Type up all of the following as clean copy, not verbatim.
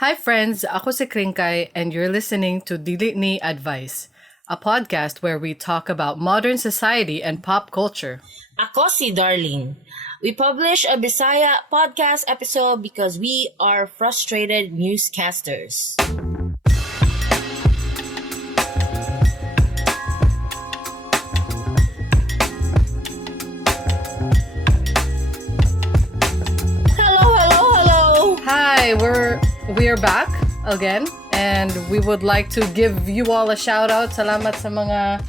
Hi friends, ako si Kringkay and you're listening to Dili Ni Advice, a podcast where we talk about modern society and pop culture. Ako si Darlene. We publish a Bisaya podcast episode because we are frustrated newscasters. Hello. Hi, we are back again and we would like to give you all a shout out. Salamat sa mga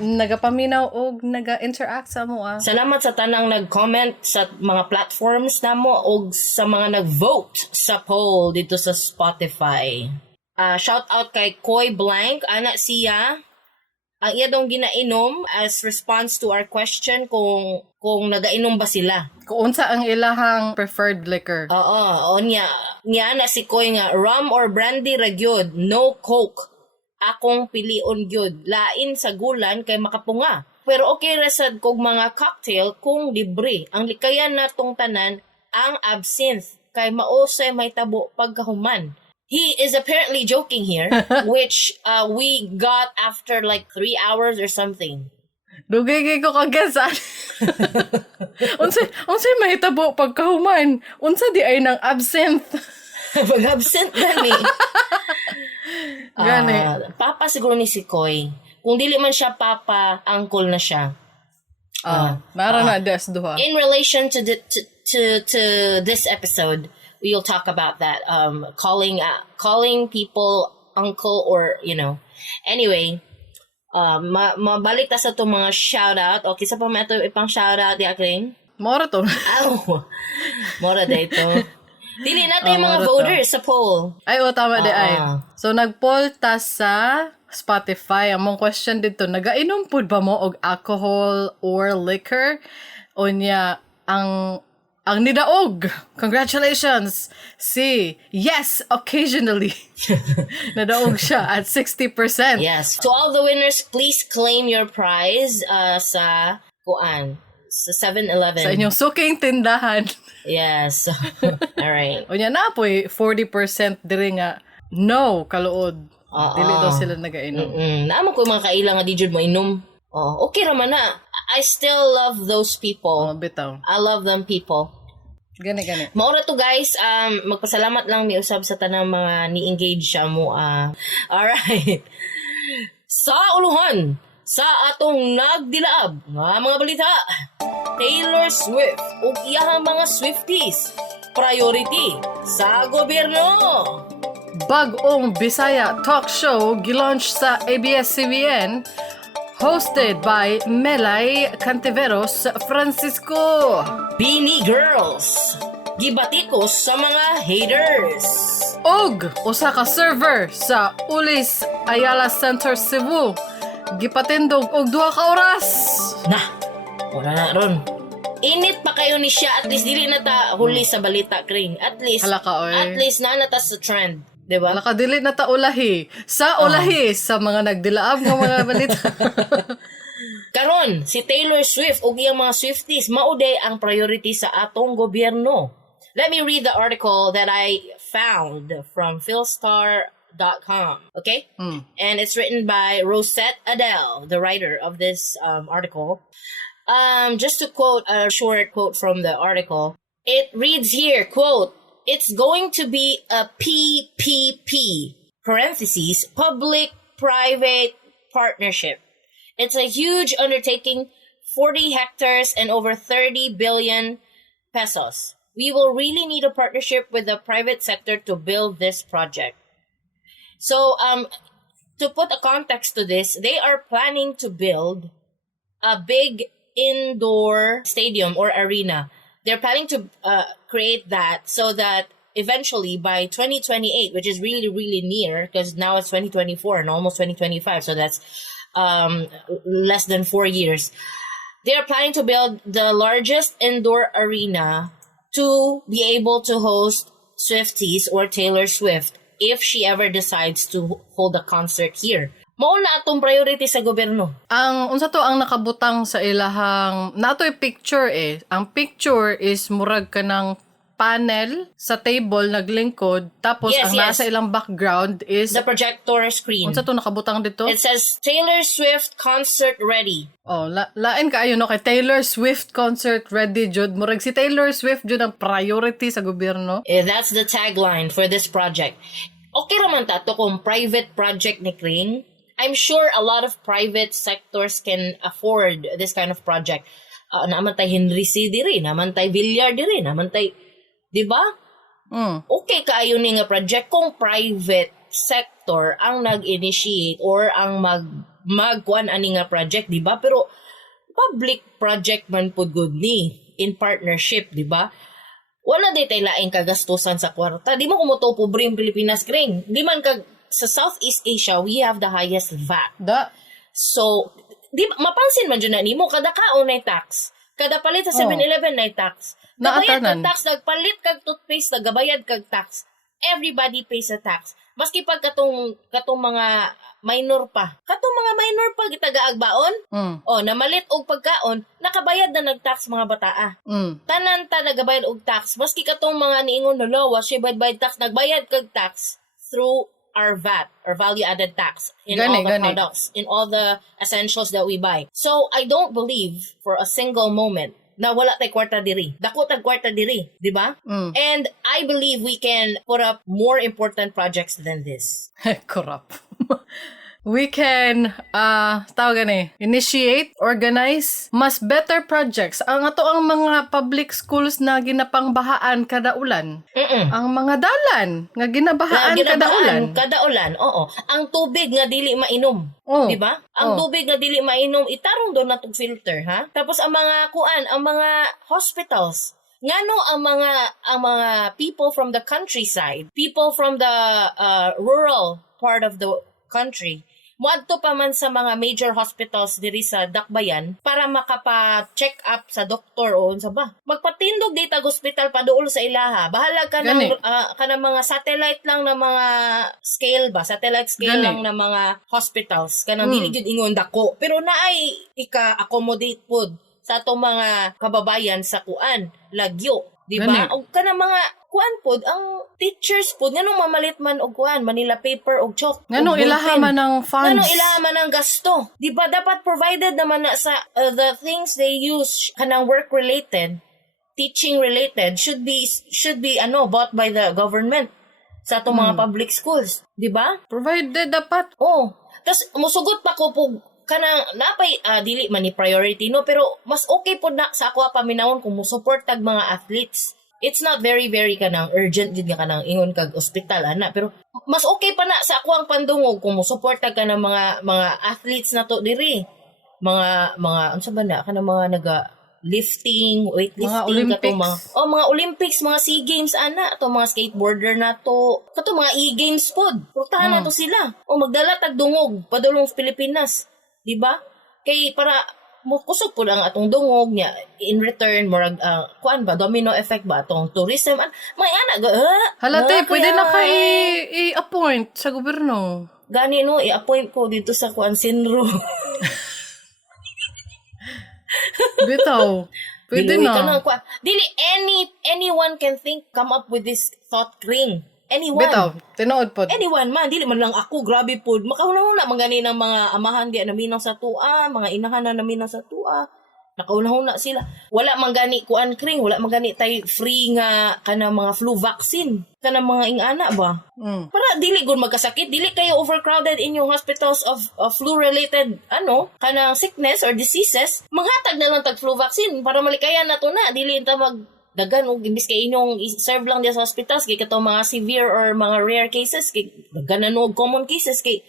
nagapaminaw o naga-interact sa mo. Salamat sa tanang nag-comment sa mga platforms namo o sa mga nag-vote sa poll dito sa Spotify. Shout out kay Koy Blank, anak siya. Ang iya dong ginainom as response to our question kung nagainom ba sila. Kung unsa ang ilahang preferred liquor. Oo, niya na si Koy nga rum or brandy ra gyud, no coke. Akong pilion gyud, lain sa gulan kay makapunga. Pero okay ra sad kog mga cocktail kung libre. Ang likayan natong tanan ang absinthe kay mao say may tabo pagkahuman. He is apparently joking here, which we got after like 3 hours or something. Dugay ko kagasan. Unsay mahitabo pagkahuman? Unsa di ay ng absinthe? Pag-absent gani. Gani. Papa siguro ni si Koy. Kung dili man siya papa, uncle na siya. Nara na des duha. In relation to this episode, we'll talk about that. Calling people uncle or Anyway, mabalik ta sa itong mga shoutout. Okay, sa pa may ito ipang shoutout, di akring? Mora to. Mora da ito. Dili natin yung mga voters sa poll. Ay, tama di ay. So, nag-poll ta sa Spotify. Among question dito, nagainom pud ba mo og alcohol or liquor? O niya, ang nidaog. Congratulations. Si yes, occasionally. Nadaog siya at 60%. Yes. To all the winners, please claim your prize sa 7-Eleven. Sa inyong suking tindahan. Yes. All right. O niya na po 40% diri nga no kaluod. Dili daw sila nagainom. Naman ko mga kailang nga di jud mo inom. Okay raman na. I still love those people. Bitaw. I love them people. Gani. Maura to guys, magpasalamat lang mi usab sa tanang mga ni-engage siya mo. Alright. Sa uluhan, sa atong nagdilaab nga mga balita, Taylor Swift ug iyahang mga Swifties, priority sa gobyerno. Bag-ong Bisaya talk show gilaunch sa ABS-CBN hosted by Melay Cantiveros Francisco. Beanie Girls, gibatikos sa mga haters. Og usa ka server sa Ulis Ayala Center Cebu gipatindog og 2 ka oras. Wala na ron. Init pa kayo ni siya, at least dili na ta huli sa balita, Kring. At least na nata sa trend. Diba? Wala ka dili na ta ulahi. Sa ulahi sa mga nagdilaab ng mga balita. Karon, si Taylor Swift ug iyang mga Swifties mauday ang priority sa atong gobyerno. Let me read the article that I found from philstar.com. Okay? And it's written by Rosette Adele, the writer of this article. Just to quote a short quote from the article, it reads here, quote, "It's going to be a PPP, parentheses, public-private partnership. It's a huge undertaking, 40 hectares and over 30 billion pesos. We will really need a partnership with the private sector to build this project." So, to put a context to this, they are planning to build a big indoor stadium or arena. They're planning to create that so that eventually by 2028, which is really, really near, because now it's 2024 and almost 2025, so that's less than 4 years. They are planning to build the largest indoor arena to be able to host Swifties or Taylor Swift if she ever decides to hold a concert here. Mauna atong priority sa gobyerno. Ang unsa to ang nakabutang sa ilahang natoy picture Ang picture is murag kanang panel sa table naglingkod tapos Yes, ang yes. nasa ilang background is The projector screen. unsa to nakabutang dito? It says Taylor Swift concert ready. Oh, lain kaayo no kay Taylor Swift concert ready jud. Murag si Taylor Swift jud ang priority sa gobyerno. That's the tagline for this project. Okay raman ta to kung private project ni Kring. I'm sure a lot of private sectors can afford this kind of project. Naman tay Henry C. diri, naman tay Villar diri, naman tay, di ba? Okay kaayo ni nga project kung private sector ang nag-initiate or ang magkuan ani nga project, di ba? Pero public project man pud good ni in partnership, di ba? Wala day tay laing kagastusan sa kwarta. Di mo kumuto pobre ang Pilipinas, Kring. Di man sa Southeast Asia, we have the highest VAT. So, mapansin man dyan na nimo, kada kaon na tax. Kada palit sa 7-Eleven na tax. Nagbayad kag tax, nagpalit kag toothpaste, nagabayad kag tax. Everybody pays a tax. Maski pag katong mga minor pa. Katong mga minor pa gitagaagbaon. Namalit og pagkaon, nakabayad na nag-tax mga bataa. Tanan ta nagabayad og tax. Maski katong mga niingon na lawa, siya bayad tax, nagbayad kag tax through our VAT or value-added tax in all the products, in all the essentials that we buy. So, I don't believe for a single moment na wala tay kwarta diri. Dako tag kwarta diri, di ba? And I believe we can put up more important projects than this. Corrupt. We can, initiate, organize, mas better projects. Ang ato ang mga public schools na ginapangbahaan kada ulan. Ang mga dalan nga ginabahaan kada ulan. Oo. Ang tubig nga dili mainom. Di ba? Ang tubig nga dili mainom, itarong doon natong filter, ha? Tapos ang mga ang mga hospitals, ngano ang mga people from the countryside, people from the rural part of the country, muadto pa man sa mga major hospitals diri sa Dakbayan para makapa-check up sa doktor o unsa ba. Magpatindog dito hospital paduol sa ilaha. Bahala ka ng mga satellite lang na mga scale ba? Satellite scale lang na mga hospitals. Kanang dili gyud ingon dako. Pero naay ika-accommodate pod sa atong mga kababayan sa kuan, lagyo. Di ba? O kanang mga kuan pod ang teachers pod nganong mamalit man og kuan Manila paper og chalk nganong ilaha man ng funds nganong ilaha man ang gasto di ba dapat provided naman na sa the things they use kanang work related teaching related should be bought by the government sa atong mga public schools di ba provided dapat tas musugot pa ko pug kanang napay dili man ni priority no pero mas okay pod na sa ako paminawon kung mo-support tag mga athletes. It's not very kanang urgent jud nga kanang ingon kag ospital ana pero mas okay pa na sa ako ang pandungog kung mo-suporta ka ng mga athletes na to diri. Mga unsa ba na kanang mga naga lifting, weightlifting katong mga Olympics, mga SEA Games ana ato mga skateboarder na to. Kato mga E-Games pod. Purtahan na to sila. O magdala tag dungog padulong sa Pilipinas. Di ba? Kay para kusog po ang atong dungog niya in return murag kuan ba domino effect ba atong tourism may ana halate pwede na kay i-appoint sa gobyerno gani no i-appoint ko dito sa kuan Sinro bitaw pwede na dili anyone can come up with this thought Kring. Anyone. Bitaw, tinuod pod. Anyone man, dili man lang ako, grabe pod. Makauna-una man gani ng mga amahan di naminaw sa tua, mga inahan na naminaw sa tua. Nakauna-una sila. Wala man gani kuan Kring, wala man gani tay free nga kana mga flu vaccine. Kana mga ingana ba? Para dili gud magkasakit, dili kayo overcrowded in yung hospitals of flu-related kanang sickness or diseases. Maghatag na lang tag flu vaccine para malikayan na to na, dili ta dagan og imbis kay inyong serve lang diya sa hospitals kay katong mga severe or mga rare cases kay daganan og common cases kay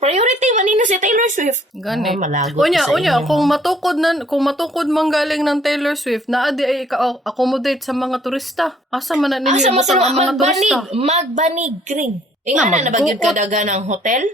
priority man nino si Taylor Swift gani unya kung matukod manggaling ng Taylor Swift naa di ay accommodate sa mga turista asa man na ninyo ang mga turista magbanig Kring ana na bagyod kadagan ang hotel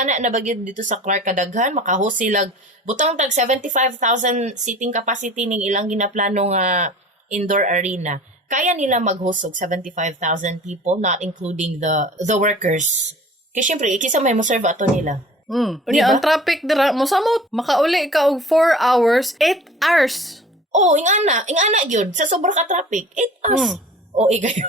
ana na bagyod dito sa Clark kadaghan makahost sila butang tag 75,000 seating capacity ning ilang ginaplano nga indoor arena. Kaya nila mag-host og 75,000 people, not including the workers. Kaya syempre, ikisa may mo-serve ato nila. Diba? Ang traffic dira, mosamot, makauli ka og 4 hours, 8 hours. Ingana gyud sa sobra ka traffic, 8 hours. OA kayo.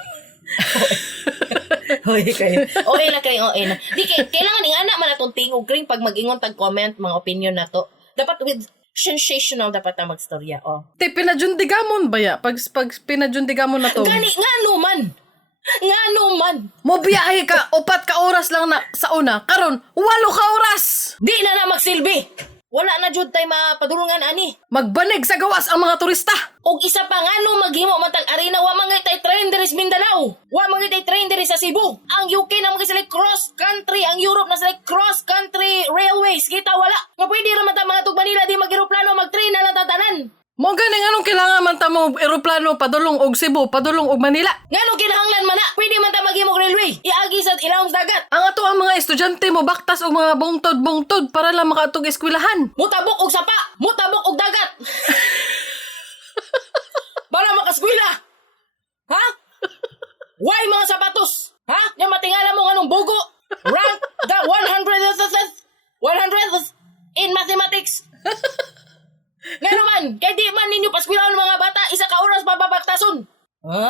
OA kayo. OA na kayo, OA na. Di, kailangan yung anak man natong tingog kring pag mag-ingon tag-comment, mga opinion na to. Dapat with sensational dapat na magstorya. Oh. Te, pinajundigamon ba ya? Pag pinajundigamon na to. Gani, nga numan. Mo biyahe ka, 4 ka oras lang na sa una. Karon, 8 ka oras! Di na magsilbi. Wala na jud tay mapadulungan ani. Magbanig sa gawas ang mga turista. Og isa pa nga no maghimo matag arena wa man tay train diri sa Mindanao. Wa man tay train diri sa Cebu. Ang UK na mga sila cross country, ang Europe na sila cross country railways. Kita wala. Nga pwede ra man ta mga tug Manila di mag-eroplano mag-train na lang tatanan. Mo ganing anong kailangan man ta mo eroplano padulong og Cebu, padulong og Manila. Ngano kinahanglan man na? Pwede man ta maghimo railway. Iagi sa ilawom dagat. Ang ato ang mga estudyante mo baktas og mga bungtod para lang makaatog eskwelahan. Mutabok og sapa, mutabok og dagat. Para makaskwela. Ha? Why mga sapatos? Ha? Nya matingala mo nganong bugo. Rank the 100th in mathematics. Nga naman, kaya di man ninyo paskwilahan ng mga bata, isa ka oras mababaktason.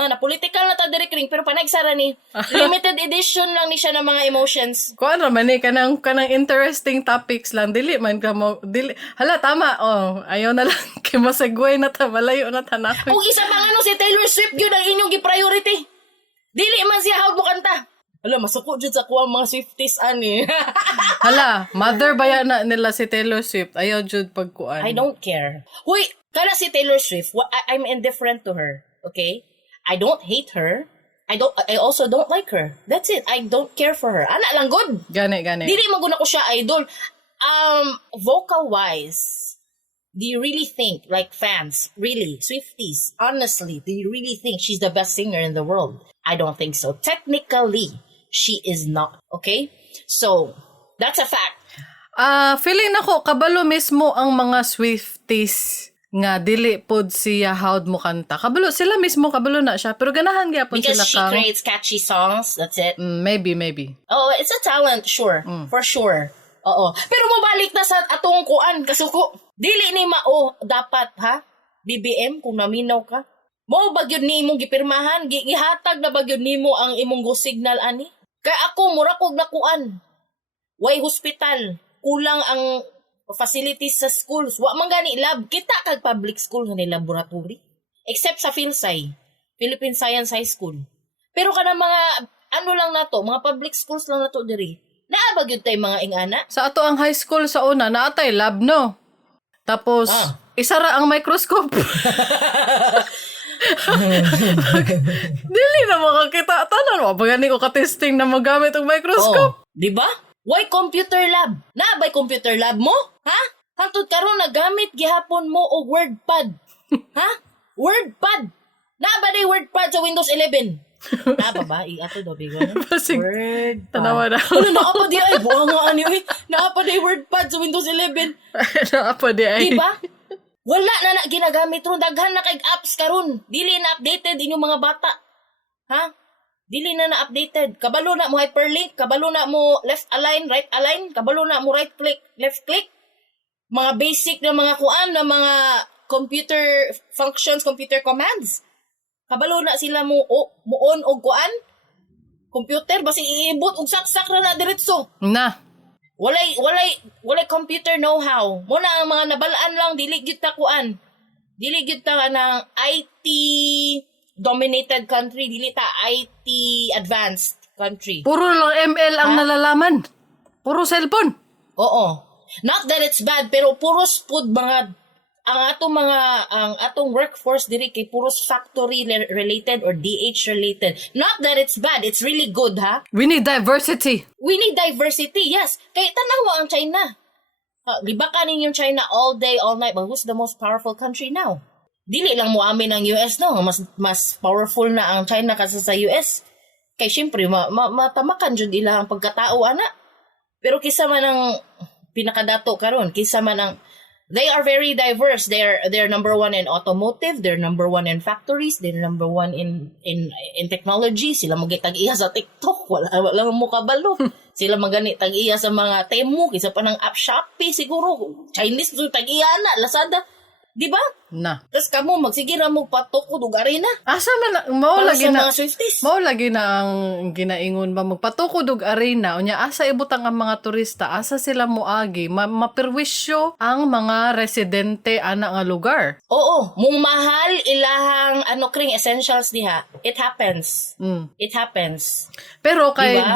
Na political na ta direct ring, pero panagsara ni, limited edition lang ni siya ng mga emotions. Kuan raman ni kanang interesting topics lang dili man ka mo dili. Hala tama ayaw na lang kay masegway na ta malayo na tanak. Ug isa pa nga si Taylor Swift gyud ang inyong gi-priority. Dili man siya hawag mo kanta. Hala, masuko dyan sa kuha mga Swifties, ani. Hala, mother baya na nila si Taylor Swift. Ayaw jud pagkuan. I don't care. Huy, kala si Taylor Swift, I'm indifferent to her, okay? I don't hate her. I also don't like her. That's it. I don't care for her. Ana lang good. Gani. Dili maguna ko siya idol. Vocal-wise, do you really think, like fans, really, Swifties, honestly, do you really think she's the best singer in the world? I don't think so. Technically, she is not. Okay? So, that's a fact. Feeling nako kabalo mismo ang mga Swifties nga dili pod siya hawd mo kanta. Kabalo sila mismo kabalo na siya pero ganahan gyapon Because sila she kang creates catchy songs. That's it. maybe. Oh, it's a talent, sure. For sure. Oo. Pero mabalik na sa atong kuan kasuko. Dili ni mao dapat ha? BBM kung naminaw ka. Mo bagyod ni imong gipirmahan, gihatag na bagyod nimo ang imong go signal ani. Kay ako mura kog nakuan. Way hospital, kulang ang facilities sa schools. Wa man gani lab, kita kag public school nga ni laboratory. Except sa PhilSci, Philippine Science High School. Pero kana mga ano lang nato, mga public schools lang nato diri. Naa bagyod tay mga ingana. Sa ato ang high school sa una naatay lab no. Tapos isara ang microscope. Dili na makakita tanan wa pagani ko ka-testing na magamit og microscope. Di ba? Why computer lab? Naabay computer lab mo? Ha? Hantod karon nagamit gihapon mo og WordPad. Ha? WordPad. Naaba day WordPad sa Windows 11. Naaba ba? Ato do bigo. WordPad. Tanawa na. Ano naapa di ay buha nga ani oy. Naapa day WordPad sa Windows 11. Naapa di ay. Di ba? Wala na ginagamit ron. Daghan na kay apps karon. Dili na updated inyong mga bata. Ha? Dili na updated. Kabalo na mo hyperlink. Kabalo na mo left align, right align. Kabalo na mo right click, left click. Mga basic na mga kuan, na mga computer functions, computer commands. Kabalo na sila mo on og kuan. Computer, basi iibot og saksak na diretso. Na. Walay computer know-how. Muna ang mga nabalaan lang, dili gyud ta kuan. Dili gyud ta ng IT dominated country, dili ta IT advanced country. Puro lang ML ang nalalaman. Puro cellphone. Oo. Not that it's bad, pero puros pud mga ang atong workforce diri kay puros factory related or DH related. Not that it's bad, it's really good, ha? We need diversity. We need diversity, yes. Kay tanawa ang China. Liba ka ninyong China all day, all night, but who's the most powerful country now? Dili lang mo amin ang US, no? Mas powerful na ang China kaysa sa US. Kay syempre, matamakan jud ila ang pagkatao, ana. Pero kisa man ang pinakadato karon, kisa man ang they are very diverse. They're number one in automotive. They're number one in factories. They're number one in technology. Sila magitag-iya sa TikTok. Wala mo kabalo. Sila magani tag-iya sa mga Temu. Kisa pa ng app Shopee siguro. Chinese tag-iya na. Lazada. Di ba? na. Tapos kamo, magsigira mo patukod og arena. Asa man mao Para lagi sa na mga Swifties. mao lagi na ang ginaingon ba magpatukod og arena unya asa ibutang ang mga turista asa sila moagi mapirwisyo ang mga residente ana nga lugar. Oo, mong mahal ilahang kring essentials diha. It happens. It happens. Pero kay Diba?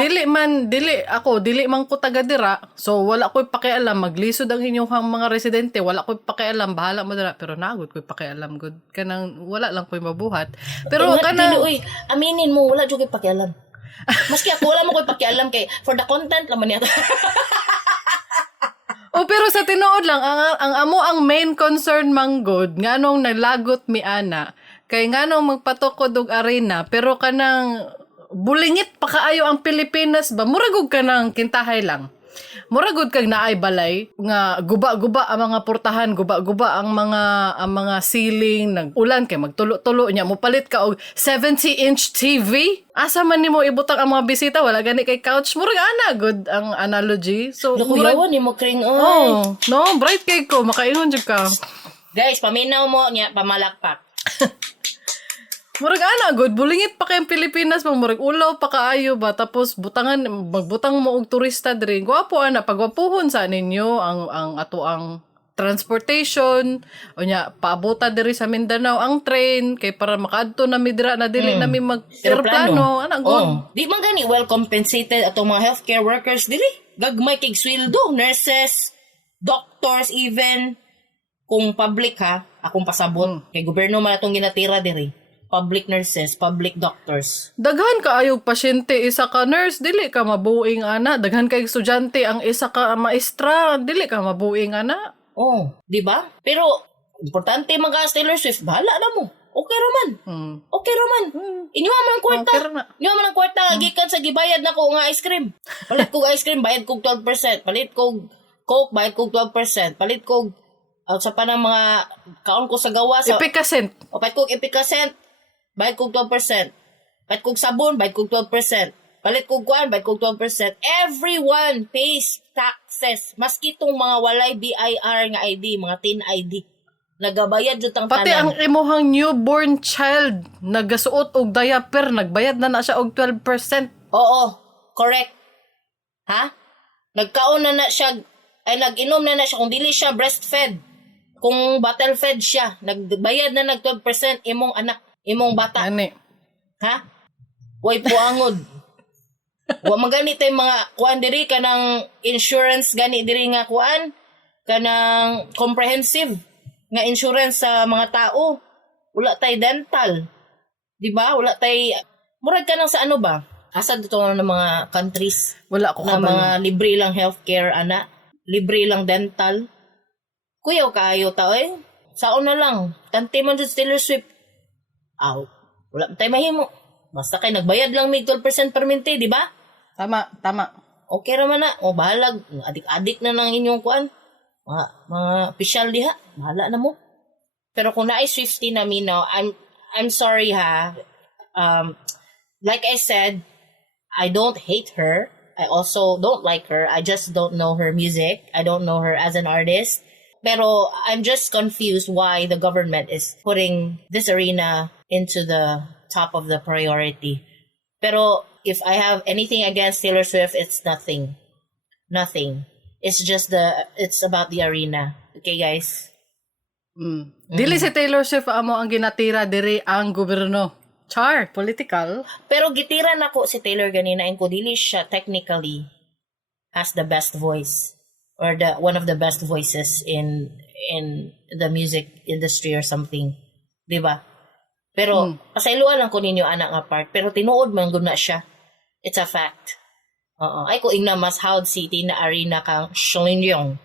dili man ko taga dira, so wala ko'y pakialam maglisod ang inyong mga residente, wala ko'y pakialam bahala mo dira pero nagud ko'y pakialam gud kanang wala lang ko'y mabuhat. Pero kanang uy, aminin mo wala jud kay pakialam. Maski ako wala mo koy pakialam kay for the content lang man niya. pero sa tinuod lang ang amo ang main concern manggod nganong naglagot mi ana kay nganong magpatukod og arena pero kanang bulingit pa kaayo ang Pilipinas ba muragog kanang kintahay lang. Muragod kag naay balay nga guba-guba ang mga portahan, guba-guba ang mga ceiling, nag-ulan kay magtulo-tulo nya mo palit ka og 70-inch TV. Asa man nimo ibutang ang mga bisita wala gani kay couch murag ana good ang analogy. So Lukuyawan ni mo kring oh, no, bright kay ko makaingon jud ka. Guys, paminaw mo niya pamalakpak. Murag ana good bulingit pa kay Pilipinas pang murag ulaw pa kaayo ba tapos magbutang mo og turista diri gwapo ana pagwapuhon sa ninyo ang ato ang transportation unya paabota diri sa Mindanao ang train kay para makaadto na midra na dili nami mag eroplano ana good. Di man gani well compensated atong mga healthcare workers dili. Gagmay kay sweldo, nurses, doctors even kung public ha, akong pasabot kay gobyerno man atong ginatira diri. Public nurses, public doctors. Daghan kaayo pasyente isa ka nurse dili ka mabuing ana, daghan kay estudyante ang isa ka maestra dili ka mabuing ana. Oh, di ba? Pero importante mga Taylor Swift, bahala na mo. Okay raman. Okay raman. Inyo man ang kwarta. Okay ra. Inyo man ang kwarta gikan sa gibayad nako nga ice cream. Palit kog ice cream, bayad kog 12%. Palit kog Coke, bayad kog 12%. Palit kog sa panang mga kaon ko sa gawa sa Epicacent. palit kog epicacent, bayad kog 12%. Palit kog sabon, bayad kog 12%. Palit kog kuan, bayad kog 12%. Everyone pays taxes. Maski tong mga walay BIR nga ID, mga TIN ID. Nagabayad jud tang Pati ang tanan. imuhang newborn child nagasuot og diaper nagbayad na siya og 12%. Oo, correct. Ha? Nagkaon na siya, nag-inom na siya kung dili siya breastfed. Kung bottle fed siya, nagbayad na nag 12% imong anak, imong bata. Ani. Ha? Way puangod. Wa magani tay mga kuan diri kanang insurance gani diri nga kuan kanang comprehensive nga insurance sa mga tao. Wala tay dental. Di ba? Wala tay murag kanang sa ano ba? Asa dito ng mga countries Wala ko na kabalo. mga libre lang healthcare ana, libre lang dental. Kuyaw kaayo ta oy. Saon na lang. Tanti man jud Taylor Swift. Aw, wala tay mahimo. Basta kay nagbayad lang mig 12% per minute, di ba? Tama. Okay ra man na. O bahalag, adik-adik na ng inyong kuan. Mga official diha, bahala na mo. Pero kung naay Swiftie na minaw, I'm sorry ha. Like I said, I don't hate her. I also don't like her. I just don't know her music. I don't know her as an artist. Pero I'm just confused why the government is putting this arena into the top of the priority. Pero if I have anything against Taylor Swift, it's nothing. Nothing. It's just it's about the arena. Okay, guys? Dili si Taylor Swift amo ang ginatira diri ang gobyerno. Char, political. Pero gitira na ko si Taylor ganina and ko dili siya technically has the best voice or one of the best voices in the music industry or something. 'Di ba? Pero pasayloan lang ko ninyo anak nga part pero tinuod man gud na siya. It's a fact. Oo. Ay ko ingna mas howd si Tina Arena kang Shingyong.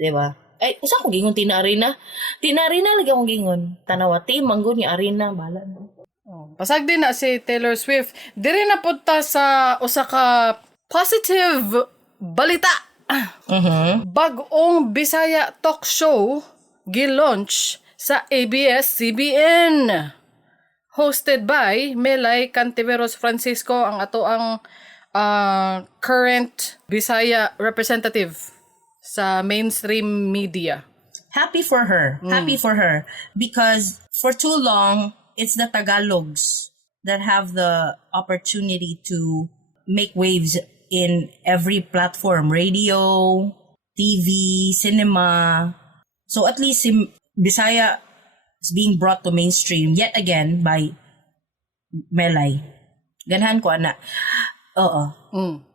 'Di ba? Ay, usa ko gingon Tina Arena. Tina Arena lagi akong gingon. Tanawati manggod ni Arena bala no. Pasag din na si Taylor Swift. Diri na punta sa usa ka positive balita. Bag-ong Bisaya talk show gi-launch sa ABS-CBN. Hosted by Melay Cantiveros Francisco ang ato ang current Bisaya representative sa mainstream media. Happy for her. Happy for her. Because for too long, it's the Tagalogs that have the opportunity to make waves in every platform. Radio, TV, cinema. So at least si Bisaya is being brought to mainstream yet again by Melay. Ganahan ko, ana. Oo.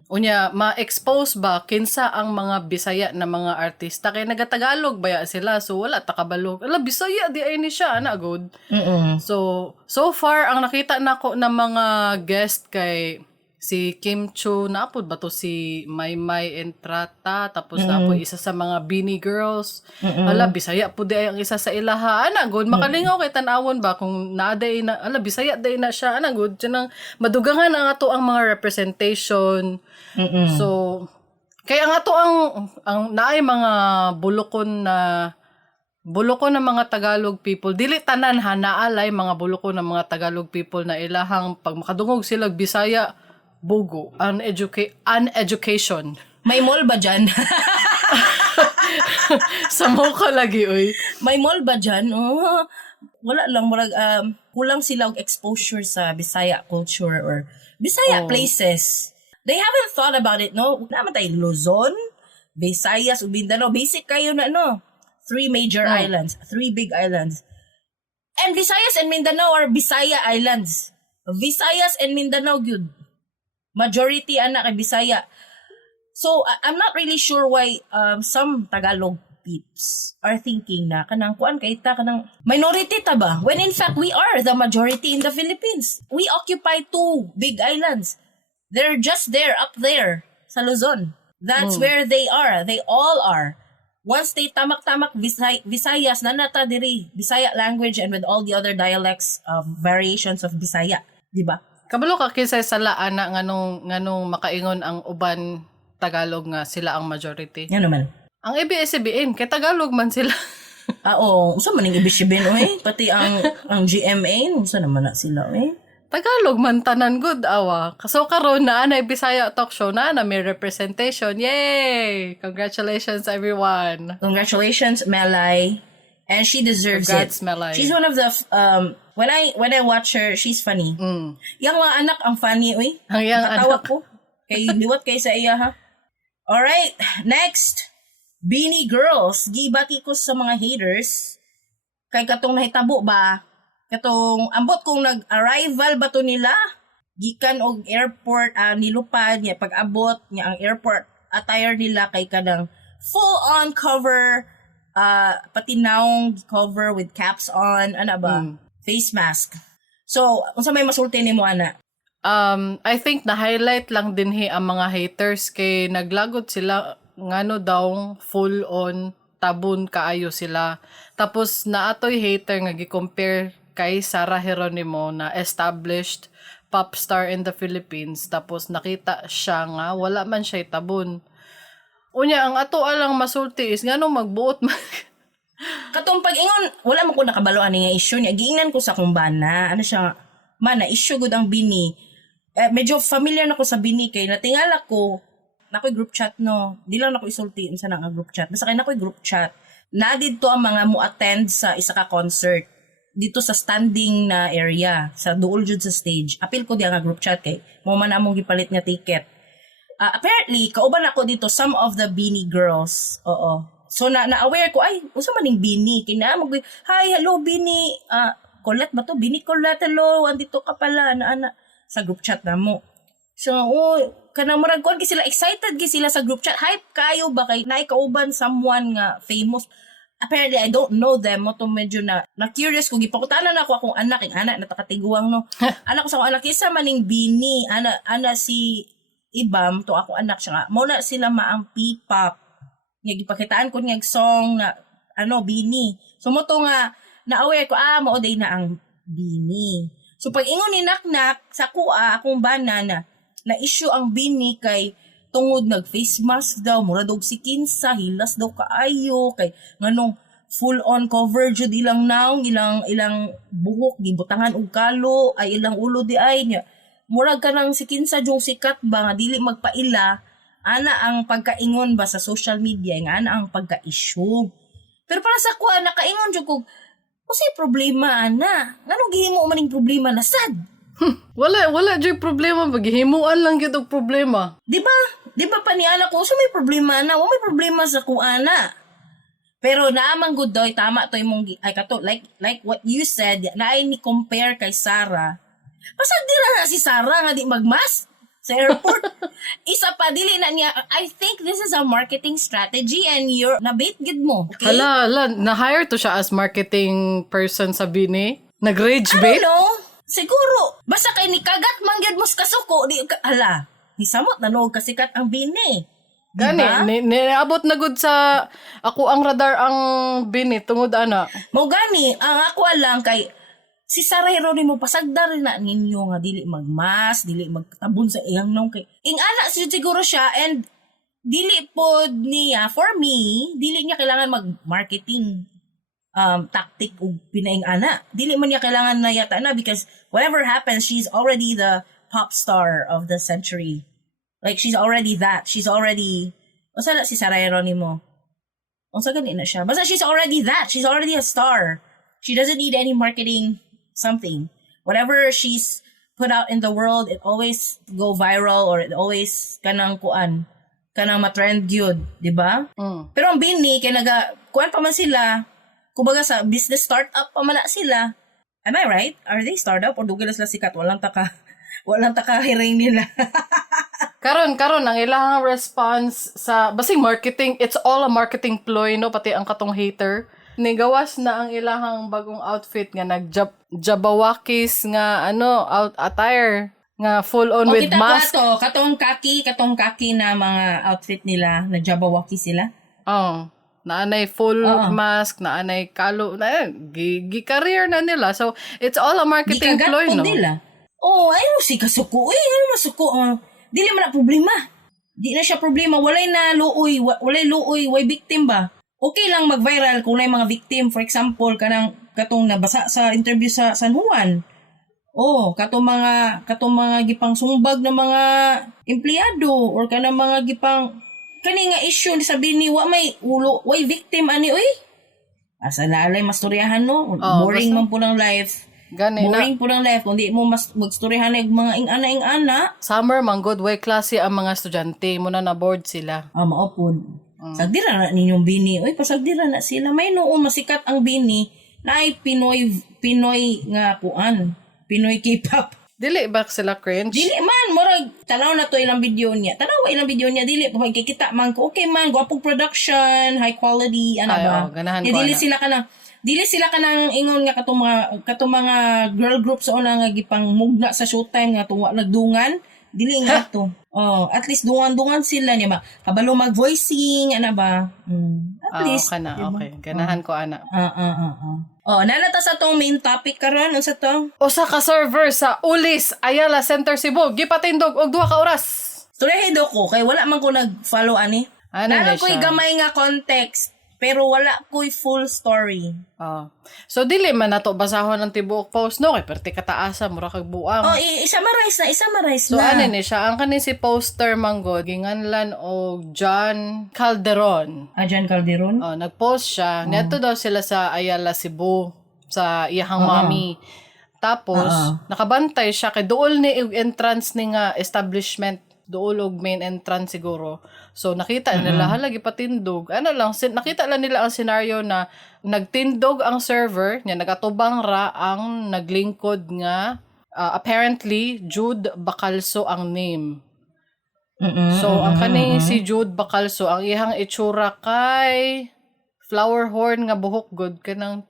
Unya, ma-expose ba kinsa ang mga Bisaya na mga artista kay nagatagalog baya sila so wala takabalog. Ala Bisaya di ay ni siya ana good. So far ang nakita nako na mga guest kay si Kim Chu naapod ba to si Maymay Entrata tapos naapod isa sa mga Beanie Girls. Ala Bisaya pud ay ang isa sa ilaha ana good makalingaw kay tan-awon ba kung naaday na ala Bisaya day na siya ana good nang madugangan ang ato ang mga representation. So kaya ang ato ang naay mga bulokon na mga Tagalog people dili tanan ha naalay mga bulokon ng mga Tagalog people na ilahang pag makadungog sila Bisaya bugo, uneducation. May mall ba dyan? Sa ka lagi, oy. May mall ba dyan? Oh, wala lang. Kulang sila og exposure sa Bisaya culture or Bisaya places. They haven't thought about it, no? Naman tayo Luzon, Visayas, Mindanao. Basic kayo na, no? 3 major islands. 3 big islands. And Visayas and Mindanao are Bisaya islands. Visayas and Mindanao, good. Majority anak kay Bisaya. So I'm not really sure why some Tagalog peeps are thinking na kanang kuan kay ta kanang minority ta ba when in fact we are the majority in the Philippines. We occupy 2 big islands. They're just there up there sa Luzon. That's where they are. They all are. Once they tamak-tamak Visayas na nata diri Bisaya language and with all the other dialects of variations of Bisaya, di ba? Kabalo ka kisay sala ana nganong makaingon ang uban Tagalog nga sila ang majority. Yan naman. Ang ABS-CBN kay Tagalog man sila. Oo, unsa man ning ABS-CBN oy? Pati ang GMA, unsa naman na sila oy? Tagalog man tanan good awa. So karon na anay Bisaya talk show na may representation. Yay! Congratulations everyone. Congratulations Melay. And she deserves Congrats, it. Melay. She's one of the when I watch her, she's funny. Yang mga anak ang funny, uy. Ang yang Nakatawa anak. ko. Kay liwat kay sa iya ha. All right, next. Beanie Girls. Gibati ko sa mga haters. Kay katong nahitabo ba? Katong ambot kung nag-arrival ba to nila? Gikan og airport nilupad niya pag-abot niya ang airport attire nila kay kanang full on cover pati naong cover with caps on, ano ba? Face mask. So, unsa may masulti nimo ana? I think na-highlight lang din ang mga haters kay naglagot sila ngano daw full on tabon kaayo sila. Tapos naatoy hater nga gi-compare kay Sarah Geronimo na established pop star in the Philippines. Tapos nakita siya nga wala man siya tabon. Unya ang ato alang masulti is ngano magbuot Katong pag-ingon, wala man ko nakabalo ani nga issue niya. Giingnan ko sa kumbana. Ano siya, mana issue gud ang Bini. Medyo familiar na ko sa Bini kay natingala ko nakoy group chat no. Di lang nako isulti unsa na nga group chat. Basta kay nakoy group chat. Na didto ang mga mo attend sa isa ka concert dito sa standing na area sa duol jud sa stage. Apil ko di nga group chat kay mo man among gipalit nga ticket. Apparently kauban ako dito some of the Beanie Girls. Oo. So na-aware ko ay unsa man ning Bini kina mag hi hello Bini Colette ba to Bini Colette hello andito ka pala ana sa group chat namo. So kanang murag kon sila excited gi sila sa group chat hype kayo ba kay naay kauban someone nga famous. Apparently I don't know them mo to medyo na curious ko gipakutanan ako akong anak natakatiguang no. Anak ko sa akong anak isa man ning Bini ana si Ibam to ako anak siya nga mo na sila maang P-pop nga gipakitaan ko nga song na Bini. So mo to nga na-aware ko mao day na ang Bini. So pag ingon ni Naknak sa kuha akong bana na issue ang Bini kay tungod nag face mask daw mura dog si kinsa hilas daw kaayo kay nganong full on cover jud ilang naong ilang buhok gibutangan og kalo ay ilang ulo di ay nya murag kanang si kinsa jung sikat ba nga dili magpaila ana ang pagkaingon ba sa social media nga ana ang pagka-issue. Pero para sa kuha, nakaingon jud ko, usay problema, ana. Anong gihimo maning problema na sad? Wala dyan problema. Paghihimuan lang yun ang problema. Di ba? Di ba pa ni ana ko, so may problema na. May problema sa kuana. Pero naamang good doy, tama to imong, ay kato, like what you said, na ay ni compare kay Sarah. Pasag di na si Sarah nga di magmas sa airport. Isa pa, dili na niya, I think this is a marketing strategy and you're, nabait gid mo. Okay? Hala, na-hire to siya as marketing person sa Bini. Nag-rage I bait. don't know. Siguro. Basta kay ni kagat mangyad mo sa kasuko. Di, hala. Ni samot na noog kasikat ang Bini. Gani, niabot na gud sa ako ang radar ang Bini tungod ana. Mo gani, ang ako alang kay si Sarah Geronimo pasagdar na ninyo nga dili magmas, dili magtabon sa iyang nong kay. Ing ana siguro siya and dili pod niya for me, dili niya kailangan mag-marketing tactic o pinaing ana. Dili man niya kailangan na yata na because whatever happens, she's already the pop star of the century. Like, she's already that. She's already, basta si Sarah Geronimo. Unsa gani na siya. Basta she's already that. She's already a star. She doesn't need any marketing something. Whatever she's put out in the world, it always go viral or it always kanang matrend yun. Diba? Pero ang Bini, kaya kuan pa man sila, kumbaga sa business startup pa man na sila. Am I right? Are they startup or dugay sila sikat? Walang taka hiring nila. Karon ang ilang response sa basing marketing, it's all a marketing ploy no pati ang katong hater. Nigawas na ang ilahang bagong outfit nga nagjabawakis nga attire nga full on with mask. Kita katong kaki na mga outfit nila na jabawaki sila. Oh. Naanay full mask, naanay kalo, gi-career na nila. So, it's all a marketing ploy, no? Nila. Oh, ayun si kasuko. Ano masuko? Dili man na problema. Di na siya problema. Walay luoy, way victim ba? Okay lang mag-viral kung may mga victim. For example, katong nabasa sa interview sa San Juan. Oh, katong mga gipang sumbag na mga empleyado or kanang mga gipang kani nga issue sa Bini way victim ani oy. Asa naalay mastoryahan no? Boring man po ng life. Boring po ng life kung di mo mas magstoryahan ng mga ing-ana. Summer man good way klase ang mga estudyante mo na board sila. Maupod. Sagdira na ninyong Bini. Oy, pasagdira na sila. May noon masikat ang Bini na ay Pinoy nga kuan. Pinoy K-pop. Dili ba sila cringe? Dili man, murag tanaw na to ilang video niya. Dili pa magkikita man ko. Okay man, gwapong production, high quality, ba? Ganahan ko. Dili sila kanang ingon nga katong mga girl group sa una nga gipang mugna sa showtime nga tuwa nagdungan. Dili nga to. At least dungan sila niya ba. Kabalo mag-voicing, ba? At least. Kana, diba? Okay. Ganahan ko, ana. Nanata sa tong main topic karon unsa to? Usa ka server sa Ulis, Ayala Center Cebu, gipatindog og 2 ka oras. Tuloy ko kay wala man ko nag-follow ani. Nalang ko'y gamay nga context, pero wala ko'y full story. So, dili man nato basahon ang tibuok post, no? Kay perti kataasa, mura kag buang. Isa-marise So, ano ni siya? Ang kanin si poster manggod, ginganlan o John Calderon. John Calderon? Nag-post siya. Neto daw sila sa Ayala, Cebu, sa iyahang mami. Tapos, nakabantay siya kay dool ni entrance ni nga establishment, dool og main entrance siguro. So, nakita nila, halagi patindog. Nakita lang nila ang scenario na nagtindog ang server, niya nagatubang ra ang naglingkod nga, apparently, Jude Bacalso ang name. So, ang kaning si Jude Bacalso, ang ihang itsura kay flower horn nga buhok good, kanang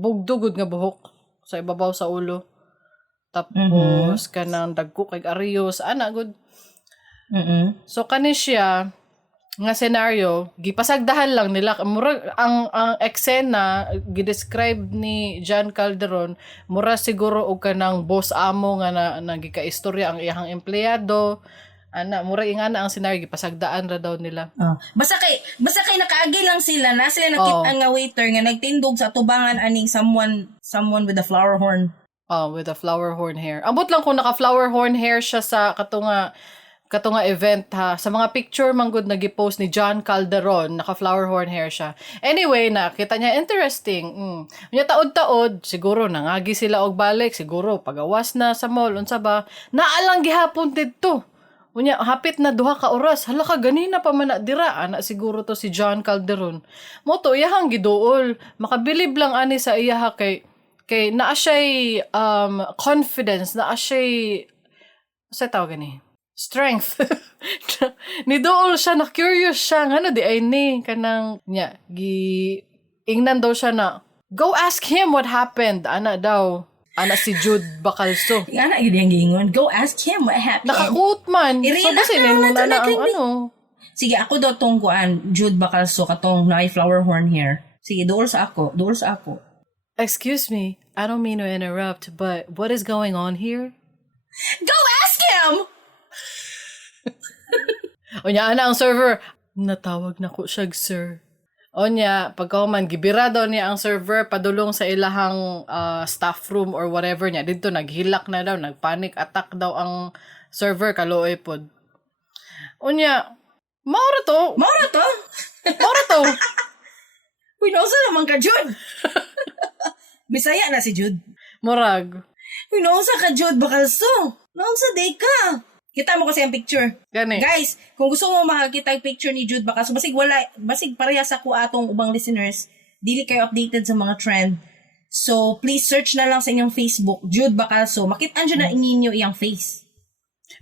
bugdugod nga buhok sa ibabaw sa ulo. Tapos, kanang dagko kay Arios, good. So kani siya nga scenario gipasagdahan lang nila mura ang eksena gidescribe ni John Calderon mura siguro og kanang boss amo nga nagikaistorya ang iyang empleyado mura ingana ang scenario gipasagdaan ra daw nila. Basta kay nakaagi lang sila nakita nga waiter nga nagtindog sa tubangan aning someone with a flower horn. With a flower horn hair. Ambot lang kung naka flower horn hair siya sa katunga kato nga event ha. Sa mga picture manggod nag-post ni John Calderon, naka-flower horn hair siya. Anyway, nakita niya interesting. Unya taod-taod, siguro nangagi sila og balik, siguro pagawas na sa mall unsa ba. Naalang gihapon didto. Unya hapit na duha ka oras. Hala ka ganina pa man na dira ana siguro to si John Calderon. Mo to iyahang giduol. Makabilib lang ani sa iyaha kay naa siya'y confidence, naa siya'y sa tawag ni strength. Nidool siya, na curious siya, nga di ay ni, kanang, ingnan daw siya na, go ask him what happened, ana si Jude Bacalso. Ana, yung gingon, go ask him what happened. Naka-quote man. So, basinin mo na ang Sige, ako daw tong Jude Bacalso, katong na flower horn hair. Sige, dool sa ako. Excuse me, I don't mean to interrupt, but what is going on here? Go ask him! Onya, ana ang server. Natawag na ko siya, sir. Onya, pagkauman, gibira daw niya ang server, padulong sa ilahang staff room or whatever niya. Dito, naghilak na daw, nagpanic attack daw ang server, kaluoy pod. Onya, maura to. Uy, nausa naman ka, Jude. Bisaya na si Jude. Murag. Uy, nausa ka, Jude Bacalso. Nausa day ka. Kita mo kasi ang picture. Gani. Guys, kung gusto mo makakita ang picture ni Jude Bacalso, basig parehas ako atong ubang listeners, dili kayo updated sa mga trend. So, please search na lang sa inyong Facebook, Jude Bacalso. Makita dyan na ninyo iyang face.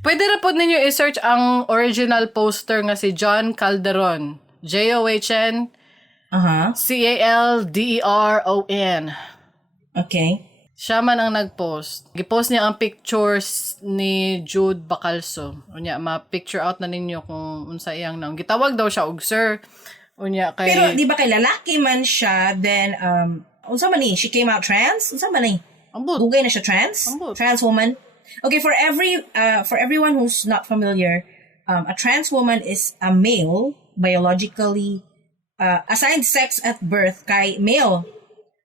Pwede na po ninyo i-search ang original poster nga si John Calderon. John Calderon. Okay. Siya man ang nag-post. Gipost niya ang pictures ni Jude Bacalso. Unya, ma-picture out na ninyo kung unsa iyang nang. Gitawag daw siya og sir. Unya kay Pero di ba kay lalaki man siya, then unsa man ni? She came out trans? Unsa man ni? Ambot. Dugay na siya trans? Ambot. Trans woman? Okay, for everyone who's not familiar, a trans woman is a male, biologically assigned sex at birth kay male.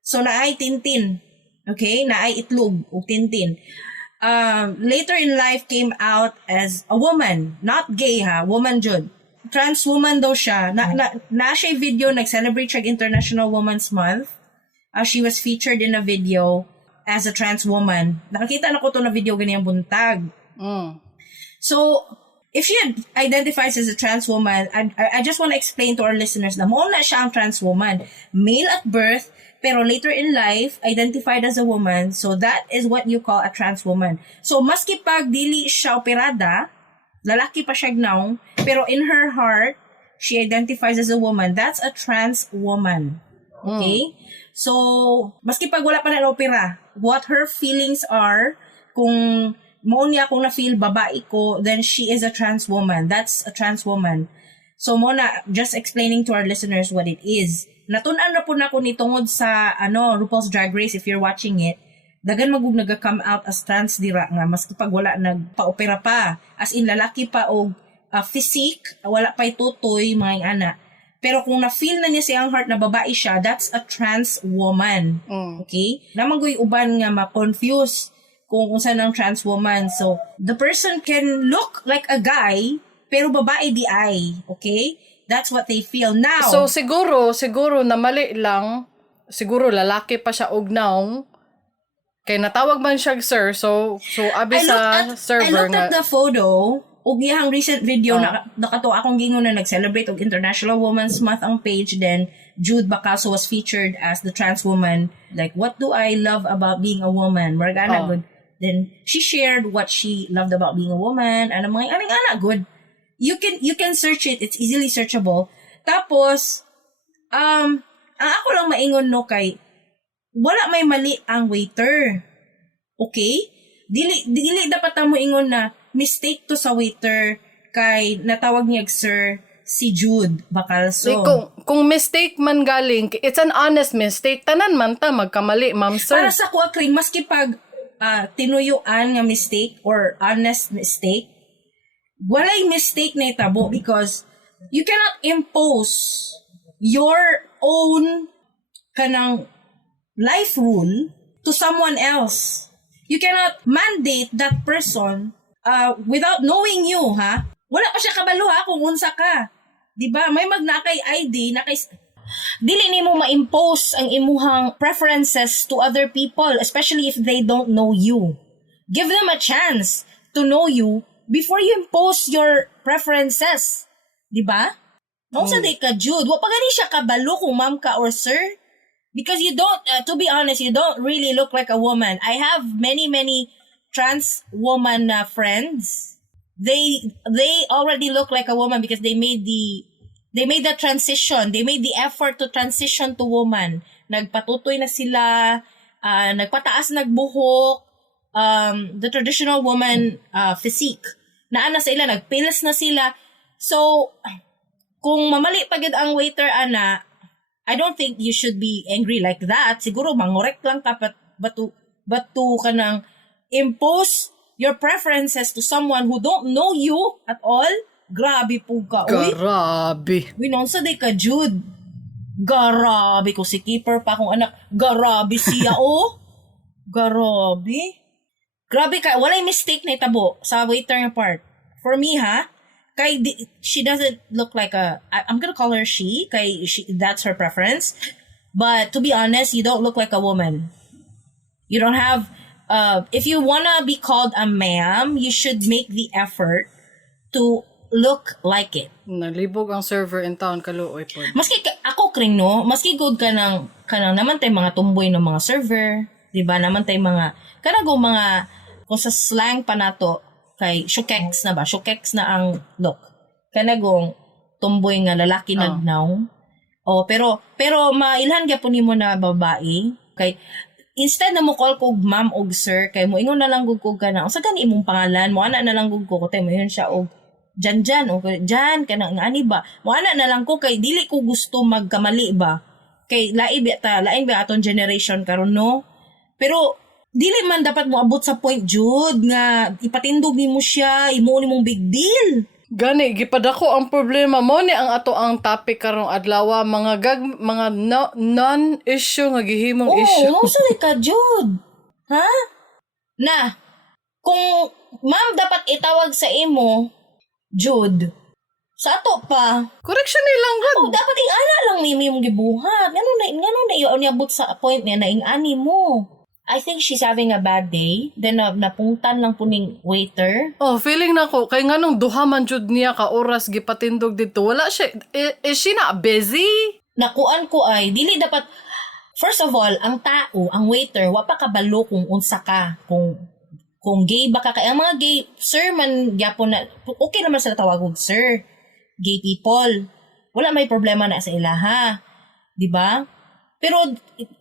So naay tintin. Okay, naay itlog o tintin. Later in life came out as a woman, not gay ha, woman jud. Trans woman daw siya. Na siya video nag-celebrate siya International Women's Month. She was featured in a video as a trans woman. Nakakita na ko to na video ganiyang buntag. So, if she identifies as a trans woman, I just want to explain to our listeners na mo na siya ang trans woman. Male at birth, pero later in life, identified as a woman. So, that is what you call a trans woman. So, maski pag dili siya operada, lalaki pa siya gnaw, pero in her heart, she identifies as a woman. That's a trans woman. Okay? So, maski pag wala pa na opera, what her feelings are, kung mo niya kung na-feel babae ko, then she is a trans woman. That's a trans woman. So, muna, just explaining to our listeners what it is. Natunan na po na ko ni tungod sa RuPaul's Drag Race, if you're watching it, dagan magug naga-come out as trans dira nga, maski pag wala nagpa-opera pa. As in, lalaki pa o physique, wala pa'y tutoy, mga ana. Pero kung na-feel na niya siyang heart na babae siya, that's a trans woman. Okay? Namangoy uban nga ma-confuse kung saan ang trans woman. So, the person can look like a guy, pero babae di ay. Okay? That's what they feel now. So, siguro, na mali lang, siguro lalaki pa siya og naong, kay natawag man siya sir, so abi sa server I looked at the photo, ug iyang recent video na nakato akong gingon na nag-celebrate og International Women's Month ang page, then Jude Bacalso was featured as the trans woman. Like, what do I love about being a woman? Margana good. Then she shared what she loved about being a woman, and mga aning-ana good. You can search it. It's easily searchable. Tapos, ang ako lang maingon no kay, wala may mali ang waiter. Okay? Dili dapat mo ingon na mistake to sa waiter kay natawag niya sir si Jude Bacalso. Kung mistake man galing, it's an honest mistake. Tanan man ta magkamali, ma'am sir. Para sa kuha kring, maski pag tinuyuan nga mistake or honest mistake, walay mistake na itabo because you cannot impose your own kanang life rule to someone else. You cannot mandate that person without knowing you, ha? Wala pa siya kabalo, ha, kung unsa ka. Diba? May nakay ID, dili nimo ma-impose ang imuhang preferences to other people, especially if they don't know you. Give them a chance to know you before you impose your preferences. Diba? Sa day ka, Jude, wa pa gani siya kabalo kung ma'am ka or sir. Because you don't, to be honest, you don't really look like a woman. I have many trans woman friends. They already look like a woman because they made the transition. They made the effort to transition to woman. Nagpatutoy na sila, nagpataas nagbuhok, the traditional woman physique. Naana sa ila, nagpills na sila. So, kung mamali pa gid ang waiter, ana, I don't think you should be angry like that. Siguro mangorek lang ka, but to ka nang impose your preferences to someone who don't know you at all. Grabe po ka. Grabe. Winonsa day ka, Jude. Grabe ko si keeper pa akong anak. Grabe siya, oh. Grabe. Grabe ka. Walay mistake na itabo sa waiter yung part. For me, ha? She doesn't look like I'm gonna call her she, that's her preference. But to be honest, you don't look like a woman. You don't have, if you wanna be called a ma'am, you should make the effort to look like it. Nalibog ang server in town, kaluoy po. Maski ako kring no, maski good ka naman tay mga tumboy ng mga server, di ba? Naman tay mga kung sa slang pa nato, kay shukeks na ang look. Kanagong tumboy nga lalaki nagnaw. Pero mailhan gyapon nimo na babae. Kay instead na mo call ko ma'am og sir, kay mo ingon na lang gud ko kana. Unsa gani imong pangalan? Mo ana na lang gud ko tay mo yun siya og Jan o Jan kanang ani ba. Mo ana na lang ko kay dili ko gusto magkamali ba. Kay lain ba aton generation karon no. Pero dili man dapat mo abot sa point, Jude, nga ipatindog nimo siya, imo nimong big deal. Gani, gipadako ang problema mo ni ang ato ang topic karong adlaw, mga non-issue nga gihimong issue. Oo, sorry ka, Jude. Ha? Na, kung ma'am dapat itawag sa imo, Jude, sa ato pa. Correction nilang gud. Dapat ingana lang nimo yung gibuhat. Ngano na iyo niabot sa point niya na ingani mo. I think she's having a bad day. Then napungtan lang po ning waiter. Feeling na ko kay nganong duha man jud niya ka oras gipatindog dito. Wala siya. Is she not busy? Nakuan ko ay dili dapat. First of all, ang tao, ang waiter, wa pa kabalo kung unsa ka, kung gay ba ka. Kaya ang mga gay, sir man gyapon na okay naman sila tawagog sir. Gay people. Wala may problema na sa ilaha. Di ba? Pero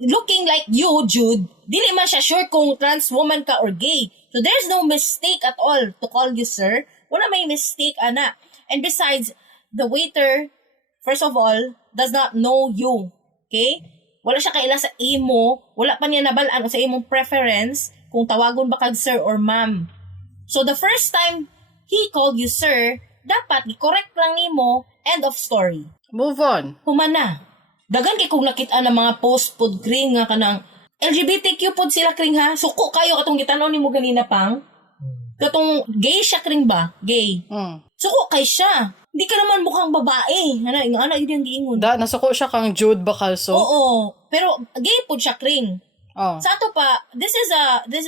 looking like you, Jude, dili man siya sure kung trans woman ka or gay. So there's no mistake at all to call you sir. Wala may mistake, ana. And besides, the waiter, first of all, does not know you. Okay? Wala siya kaila sa imo. Wala pa niya nabalaan sa imong preference kung tawagon ba kag sir or ma'am. So the first time he called you sir, dapat i-correct lang nimo. End of story. Move on. Humana. Dagan kay kung nakita ng mga post pod kring nga kanang LGBTQ pod sila kring ha. Suko kayo katong gitanaw nimo ganina pang. Katong gay siya kring ba? Gay. Suko kay siya. Hindi ka naman mukhang babae. Ana yun yung giingon. Nasuko siya kang Jude Bacalso. Oo. Pero gay pod siya kring. Sa ato pa, this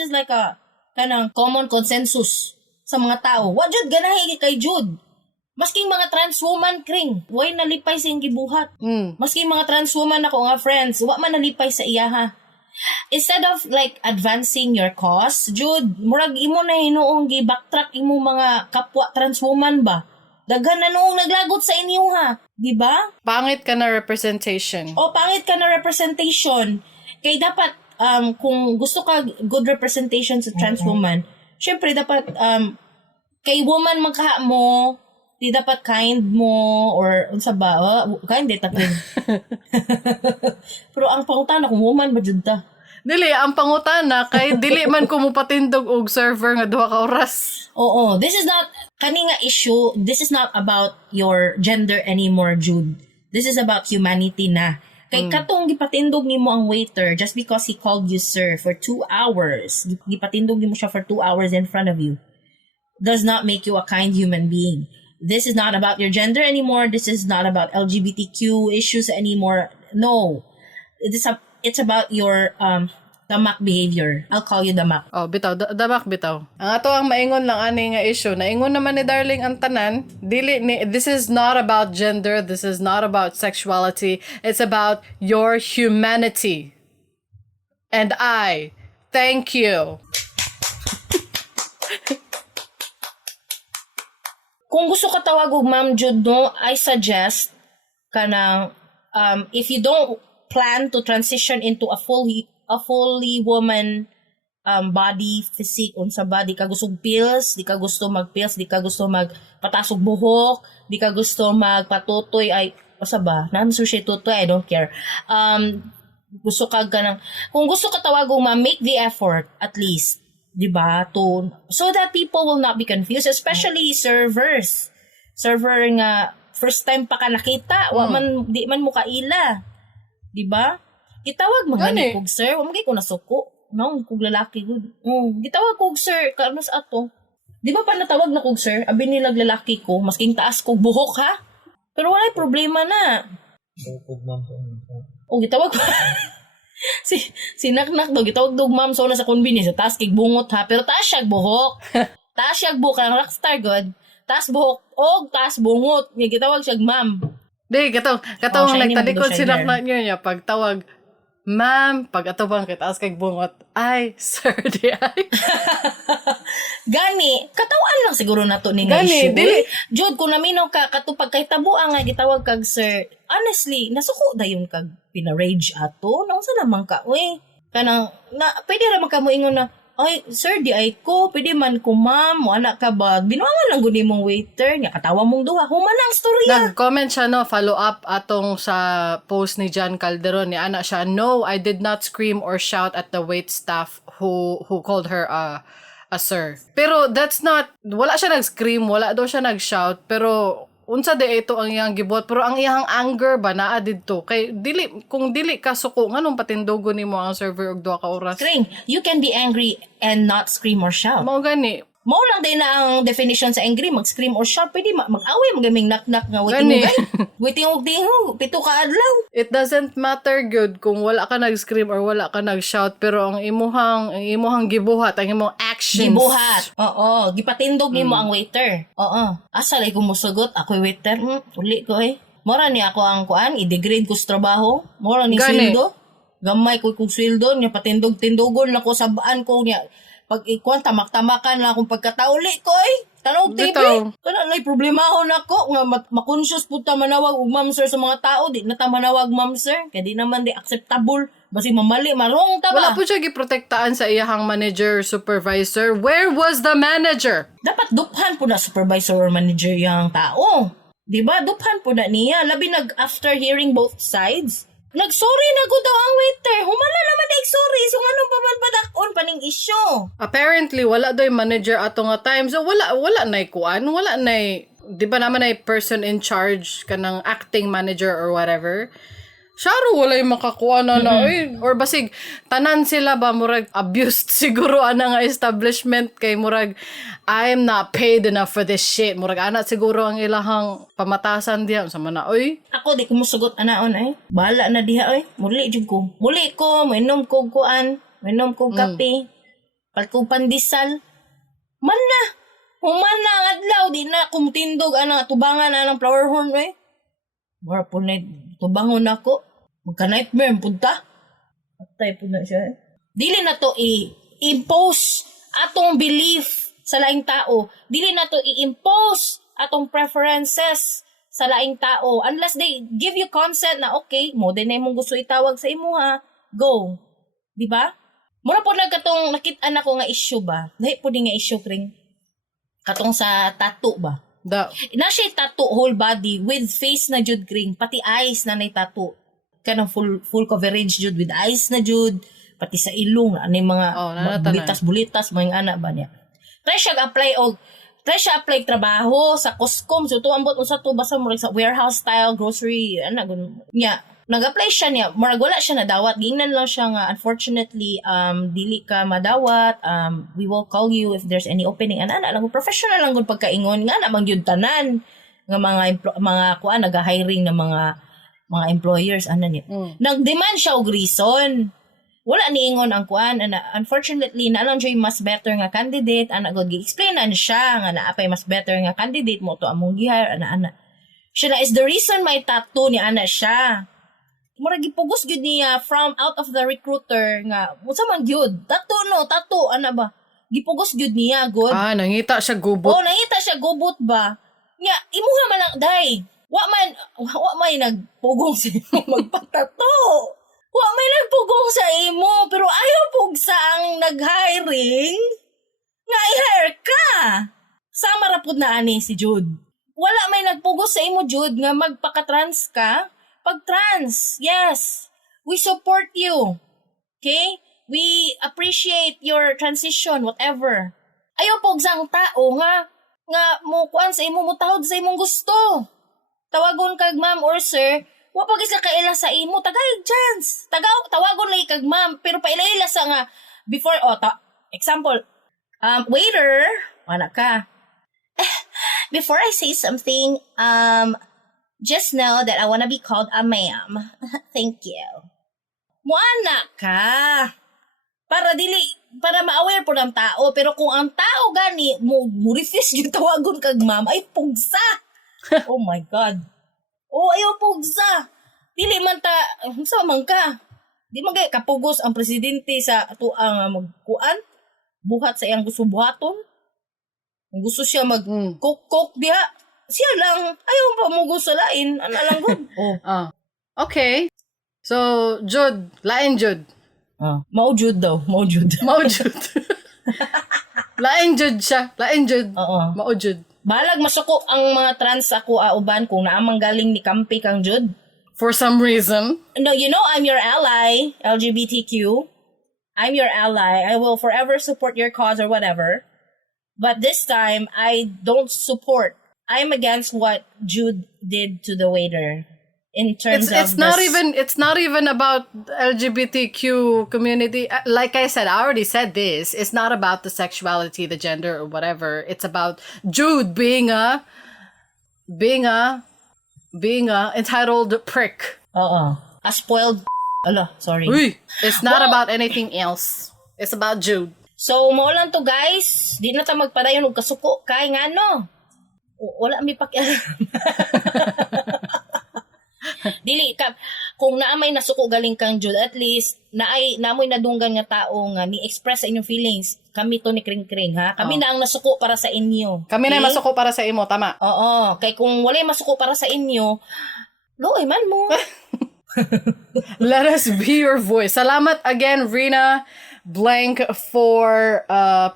is like a kanang common consensus sa mga tao. Wa jud ganahi kay Jude. Masking mga trans woman kring, way nalipay sa iyang gibuhat. Masking mga trans woman ako nga friends, wa man nalipay sa iya ha. Instead of like advancing your cause, Jude, murag imo na hinuong gi-backtrack imo mga kapwa trans woman ba? Daghan na noong naglagot sa inyo ha, di ba? Pangit ka na representation. Pangit ka na representation. Kay dapat kung gusto ka good representation sa trans woman, syempre dapat kay woman magkaha mo, di dapat kind mo or unsa ba? Kind di tapin. Pero ang pangutana kung woman ba jud ta? Dili ang pangutana kay dili man ko mopatindog og server nga duha ka oras. Oo, this is not kani nga issue. This is not about your gender anymore, Jude. This is about humanity na. Kay katong gipatindog nimo ang waiter just because he called you sir for 2 hours. Gipatindog nimo siya for 2 hours in front of you. does not make you a kind human being. This is not about your gender anymore. This is not about LGBTQ issues anymore. No. It's about your damak behavior. I'll call you damak. Oh, bitaw, damak bitaw. Ang ato ang maingon lang ani nga issue. Naingon naman ni Darling ang tanan. This is not about gender. This is not about sexuality. It's about your humanity. And I thank you. Kung gusto ka tawag og Ma'am Jude, no, I suggest kanang if you don't plan to transition into a fully woman body, physique, unsa ba, di ka gusto pills, di ka gusto mag-pills, di ka gusto magpatasog buhok, di ka gusto magpatutoy, ay, unsa ba, naman-sushi tutoy, I don't care. Gusto ka ganang, kung gusto ka tawag ma, make the effort, at least, di ba, so that people will not be confused, especially server nga, first time pa ka nakita, di man mo kaila, di ba? Gitawag mo gani kog sir, wa magay ko nasuko. No, kog lalaki gud. Gitawag kog sir, karno sa ato. Di ba pa natawag na kog sir, abi nilag lalaki ko, masking taas kog buhok ha. Pero wala problema na. O gitawag ko. si naknak do gitawag dog ma'am so na sa convenience, taas kig bungot ha, pero taas siya buhok. Taas siya buhok ang rockstar god. Taas buhok og taas bungot. Nga gitawag siya ma'am. Di, katong nagtalikod si naknak niya pagtawag, ma'am, pag ato bang kitaas kay bungot, ay, sir, di ay. Gani, katawan lang siguro na to ni nga Gani, issue. dili. Jud, kung naminaw ka, katupag kay tabuang nga gitawag kag sir, honestly, nasuko da yun kag pinarage ato. Naunsa naman ka, kanang, pwede naman ka mo ingon na, ay, sir, di ay ko, pwede man ko ma'am, mo anak ka ba, binuangan lang guni mong waiter, nga katawa mong duha, human ang storya. Nag-comment siya, no, follow up atong sa post ni John Calderon, ni anak siya, no, I did not scream or shout at the wait staff who called her a sir. Pero that's not, wala siya nag-scream, wala daw siya nag-shout, pero unsa de ito ang iyang gibot, pero ang iyang anger ba naa didto kay kung dili ka suko nganong patindogo nimo ang server og duha ka oras. Kring, you can be angry and not scream or shout. Mao gani. Mao lang din na ang definition sa angry, mag-scream or shout, pwede mag-away, magaming knock-knock nga, Gani. waiting pito ka adlaw. It doesn't matter good kung wala ka nag-scream or wala ka nag-shout, pero ang imuhang gibuhat, ang imong actions. Gibuhat. Oo. Gipatindog nimo ang waiter. Oo. Asa lay ko musugot? Ako'y waiter. Uli ko Mora ni ako ang kuan, i-degrade ko sa trabaho. Mora ni Gani. sweldo. Gamay ko kong sweldo. Niya patindog-tindogon na ko sa baan ko niya. Pag ikuan, tamak-tamakan lang akong pagkatauli ko Tanog TV. Kana lay problemahon ako nga ma-conscious pud ta manawag og ma'am sir sa mga tao, di na ta manawag ma'am sir kay di naman di acceptable basi mamali marong ta ba. Wala po siya giprotektaan sa iyahang manager, supervisor. Where was the manager? Dapat duphan po na supervisor or manager yung tao. Di ba? Duphan po na niya. Labi after hearing both sides, nagsorry na ko daw ang waiter. Humala naman nag-sorry. So, anong papadakon paning issue? Apparently, wala daw yung manager ato nga time. So, wala na kuan. Wala na di ba naman na person in charge ka ng acting manager or whatever. Syaro, wala yung makakuha na or basig, tanan sila ba, murag, abused siguro ana nga establishment kay murag, I'm not paid enough for this shit. Murag, anak siguro ang ilahang pamatasan diya. Sama na, Ako, di ko musugot anaon Bahala na diha Muli jud ko. Muli ko, mainom ko kuan, mainom ko kape, palko pandisal. Man na. Human na ang adlaw, di na kumtindog anang tubangan anang flower horn Mura po na tubangon ako. Magka-nightmare punta. Patay po na siya Dili na to i-impose atong belief sa laing tao. Dili na to i-impose atong preferences sa laing tao. Unless they give you consent na okay, mo din na imong gusto itawag sa imo go. Di ba? Mura po na katong nakita na ko nga issue ba? Dahil po din nga issue kring katong sa tattoo ba? Na siya tattoo whole body with face na jud kring pati eyes na nay tattoo kanang full coverage jud with eyes na jud pati sa ilong na mga bulitas mga anak ba niya try siya apply trabaho sa Coscom so to ambot unsa to basta mo sa warehouse style grocery gun nya nag-apply siya niya, murag wala siya nadawat. Gingnan lang siya nga, unfortunately, dili ka madawat. We will call you if there's any opening. Ana lang, professional lang gud pagkaingon nga namang yun tanan nga mga kuan nag-hiring ng mga employers ano niya. Nag-demand siya og reason. Wala niingon ang kuan. Unfortunately, nalang siya mas better nga candidate. Ana gud gi-explainan siya nga naapay mas better nga candidate mo to among gi-hire ana. Siya na is the reason may tattoo ni ana siya. Murag gipugos gyud niya from out of the recruiter nga unsa man gyud tattoo ana ba gipugos gyud niya good. Nangita siya gubot. Nangita siya gubot ba nya imuha man lang day wa may nagpugong sa imo magpatato wa may nagpugong sa imo pero ayaw pugsa ang nag-hiring nga i-hire ka sama ra pud na ani si Jude wala may nagpugos sa imo Jude nga magpaka-trans ka. Pag-trans, yes. We support you. Okay? We appreciate your transition, whatever. Ayaw po ang tao nga mo kuan sa imo mo tahod sa imong gusto. Tawagon kag ma'am or sir, wa pag isa kaila sa imo, tagay chance. Tawagon lay kag ma'am, pero paila sa nga before example, waiter, wala ka. Before I say something, just know that I wanna be called a ma'am. Thank you. Muana ka. Para ma-aware po ng tao. Pero kung ang tao gani, mo refuse yung tawagon kag ma'am, ay pugsa. Oh my God. Ayaw pugsa. Dili man sa man ka. Di man kay kapugos ang presidente sa atuang magkuan. Buhat sa iyang gusto buhaton. Kung gusto siya mag-cook diha. Siya lang. Ayaw pa mo gusto lain. Ano lang gud. Okay. So, Jude. Lain Jude. Maujud daw. Maujud. Lain Jude siya. Lain Jude. Oo. Maujud. Balag masuko ang mga trans ako uban kung naamang galing ni Kampi kang Jude. For some reason. No, you know I'm your ally, LGBTQ. I'm your ally. I will forever support your cause or whatever. But this time, I don't support. I'm against what Jude did to the waiter in terms it's of not even about LGBTQ community. Like I said, I already said this. It's not about the sexuality, the gender, or whatever. It's about Jude being a entitled prick. A spoiled sorry. Uy, it's not about anything else. It's about Jude. So, maulan to guys. Di na ta magpadayon og kasuko kay ngano. Wala mi pakialam. Dili ka kung naamay nasuko galing kang Jude at least namoy nadunggan nga tao nga ni express sa inyong feelings. Kami to ni Kring Kring ha. Kami na ang nasuko para sa inyo. Kami na masuko para sa imo, tama. Oo, kay kung wala masuko para sa inyo, loy man mo. Let us be your voice. Salamat again, Rina Blank, for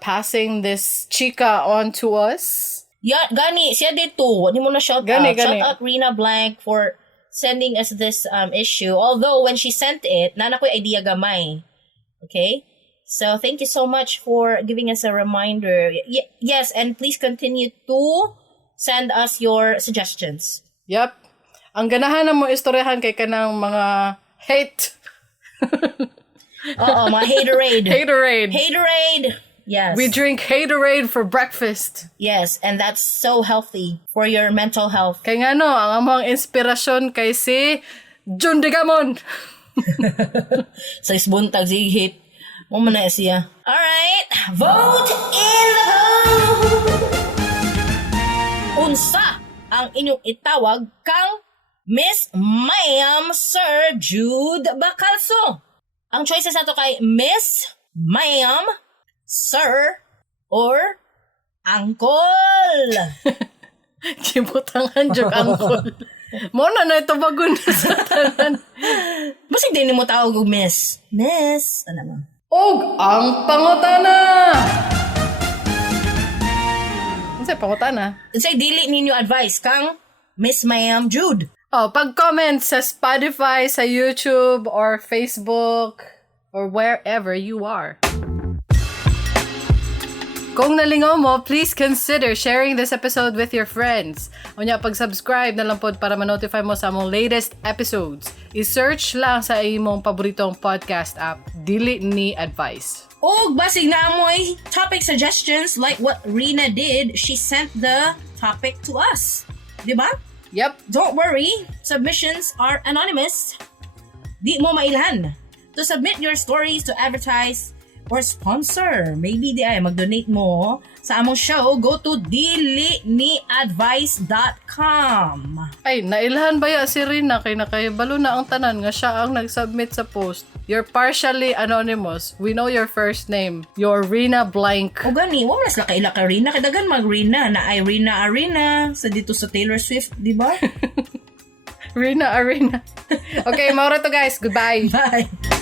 passing this chika on to us. Gani, siya dito. Hindi mo na shout out. Gani. Shout out Rina Blank for sending us this issue. Although, when she sent it, nana ko'y idea gamay. Okay? So, thank you so much for giving us a reminder. Yes, and please continue to send us your suggestions. Yep. Ang ganahan na mo istoryahan kay kanang mga hate. Oo, mga haterade. Haterade. Yes. We drink haterade for breakfast. Yes, and that's so healthy for your mental health. Kay nga no, ang among inspirasyon kay si Jun Digamon. Sa isbuntag hit. Mo man na siya. Alright, vote in the vote! Unsa ang inyong itawag kang Miss Ma'am Sir Jude Bacalso? Ang choices nato kay Miss Ma'am Sir or Uncle. Kibutangan joke Uncle. Mo na ito bago na sa tanan. Basig din mo tawag og Miss. Miss, ano mo? Og ang pangutana. Unsay pangutana? Unsay dili ninyo advice kang Miss Ma'am Jude? Pag-comment sa Spotify, sa YouTube, or Facebook, or wherever you are. Kung nalingaw mo, please consider sharing this episode with your friends. Unya, pag-subscribe na lang pod para ma-notify mo sa among latest episodes. I-search lang sa imong paboritong podcast app, Dili Ni Advice. O basig na amoy topic suggestions like what Rina did, she sent the topic to us. Diba? Yep. Don't worry, submissions are anonymous. Di mo mailhan. To submit your stories to advertise or sponsor, maybe di ay mag-donate mo sa among show, go to diliniadvice.com. Ay, nailhan ba ya si Rina kay nakahibalo na ang tanan nga siya ang nag-submit sa post. You're partially anonymous. We know your first name. You're Rina Blank. O gani, wa man sila kaila ka Rina, kadagan mag Rina na ay Rina Arena sa dito sa Taylor Swift, di ba? Rina Arena. Okay, maura to guys. Goodbye. Bye.